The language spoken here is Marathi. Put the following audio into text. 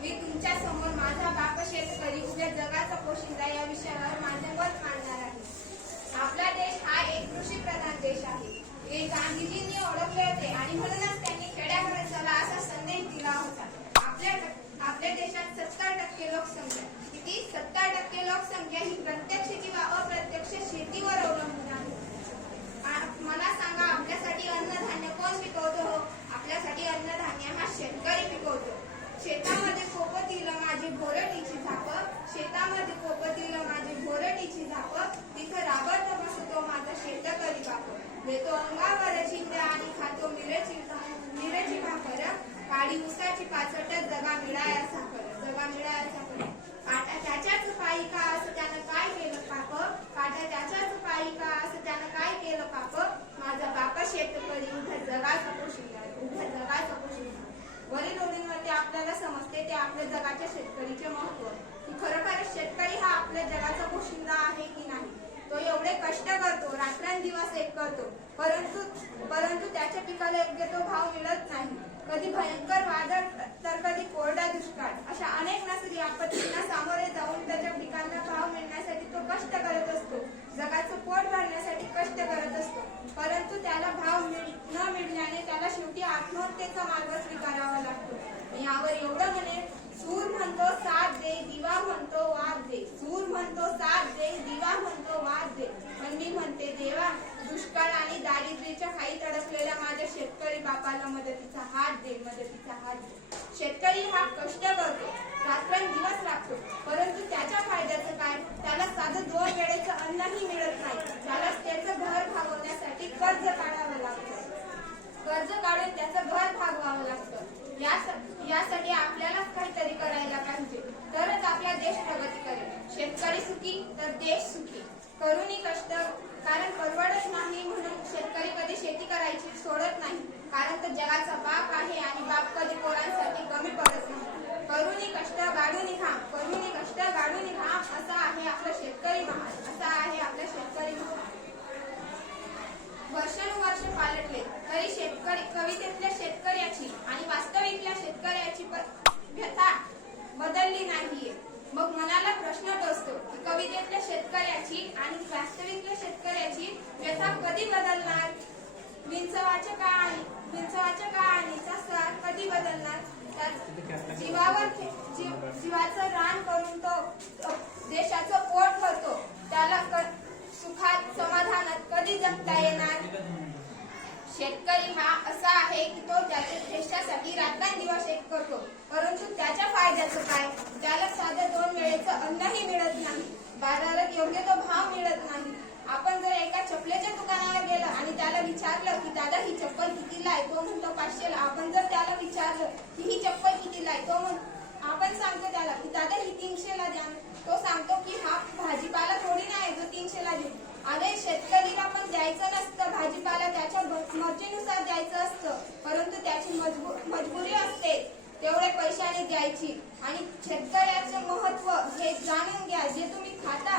मी तुमच्या समोर माझा बाप शेतकरी उद्या जगाचा पोशिंदा या विषयावर माझे मत मांडणार आहे. आपला देश हा एक कृषी प्रधान देश आहे. हे गांधीजींनी ओळखले होते आणि म्हणूनच त्यांनी खेड्याकडे चला असा संदेश दिला होता. आपल्या देशात 70% लोकसंख्या, किती 70% लोकसंख्या ही प्रत्यक्ष किंवा अप्रत्यक्ष शेतीवर अवलंबून आहे. मला सांगा, आपल्यासाठी अन्नधान्य कोण पिकवतो? आपल्यासाठी अन्नधान्य हा शेतकरी पिकवतो. शेतामध्ये कोपतील माझी भोरटीची झाप, शेतामध्ये कोपतील माझी भोरटीची झाप, तिथं राबत बसतो माझा शेतकरी बाप. देतो अंगावर चिंध्या आणि खातो मिरची भाकर, काळी उसाची पाचट जगा मिळाया साखर, जगा मिळाया साखर. काटा त्याच्याच पायी का असं त्यानं काय केलं पाप, काटा त्याच्याच पायी का असं त्यानं काय केलं पाप. माझा बाप शेतकरी उद्या जगाचा पोशिंदा, उद्या जगाचा पोशिंदा. वरील ओळींवरती आपल्याला समजते ते आपल्या जगाच्या शेतकरीचे महत्व, की खरोखर शेतकरी हा आपल्या जगाचा पोशिंदा आहे की नाही. तो एवढे कष्ट करतो, रात्रंदिवस एक करतो, परंतु त्याच्या पिकाला योग्य तो भाव मिळत नाही. कधी भयंकर वादळ तर कधी कोरडा दुष्काळ, अशा अनेक नैसर्गिक आपत्तींना सामोरे जाऊन त्याच्या पिकांना भाव मिळण्यासाठी तो कष्ट करत असतो. जगाचं पोट भरण्यासाठी कष्ट करत असतो, परंतु त्याला भाव न मिळण्याने त्याला शेवटी आत्महत्येचा मार्ग स्वीकारावा लागतो. यावर एवढं म्हणे, सूर म्हणतो साथ दे, दिवा म्हणतो वाद दे, सूर म्हणतो साथ दे, दिवा म्हणतो वाद दे, पण मी म्हणते देवा, दुष्काळ आणि दारिद्र्याच्या खाईत अडकलेल्या माझ्या शेतकरी बापाला मदतीचा हात दे, मदतीचा हात दे. शेतकरी हा कष्ट करतो, रात्रंदिवस लागतो, परंतु त्याच्या फायद्याचं काय? त्याला साधं 2 वेळेचं अन्नही मिळत नाही. त्याला त्याचं घर भागवण्यासाठी कर्ज काढावं लागतं, कर्ज काढून त्याचं घर भागवावं लागतं. यासाठी आपल्यालाच काहीतरी करायला पाहिजे, तरच आपला देश प्रगती करेल. शेतकरी सुखी तर देश सुखी. करूनी कष्ट, कारण परवडत नाही म्हणून शेतकरी कधी शेती करायची सोडत नाही, कारण तो जगाचा बाप आहे आणि बाप कधी पोरांसाठी कमी पडत नाही. करूनी कष्ट गाडूनी घाम, करूनी कष्ट गाडूनी घाम, असा आहे आपला शेतकरी महान, असा आहे आपला शेतकरी महान. वर्षानुवर्ष पालटले तरी शेतकरी कवितेतल्या शेतकऱ्याची आणि वास्तविकल्या शेतकऱ्याची व्यथा बदलली नाहीये. मग मनाला प्रश्न टोचतो की कवितेतल्या शेतकऱ्याची आणि वास्तविकल्या शेतकऱ्याची व्यथा कधी बदलणार? विंचवाच्या कहाणीचा सार कधी बदलणार? जीवाचं रान करून तो देशाचं पोट भरतो, त्याला सुखात समाधानात कधी जगता येणार? शेतकरी हा असा आहे की तो त्याच्या देशासाठी रात्रंदिवस एक करतो, परंतु त्याच्या फायद्याचं काय? त्याला साधं 2 वेळेचं अन्नही मिळत नाही, बाजारात योग्य तो भाव मिळत नाही. आपण जर एका चपलेच्या दुकानावर गेलं आणि त्याला विचारलं की दादा ही चप्पल कितीला आहे, तो म्हणतो 500 ला. आपण जर त्याला विचारलं की ही चप्पल कितीला आहे, आपण सांगतो त्याला की दादा ही 300 ला द्या. तो सांगतो की हा भाजीपाला थोडी नाही जो 300 ला देऊ. अरे शेतकरीला पण द्यायचं नसतं भाजीपाला, त्याच्या मर्जीनुसार द्यायचं असतं, परंतु त्याची मजबुरी असते तेवढे पैशाने द्यायची. आणि शेतकऱ्याचं महत्व हे जाणून घ्या. जे तुम्ही खाता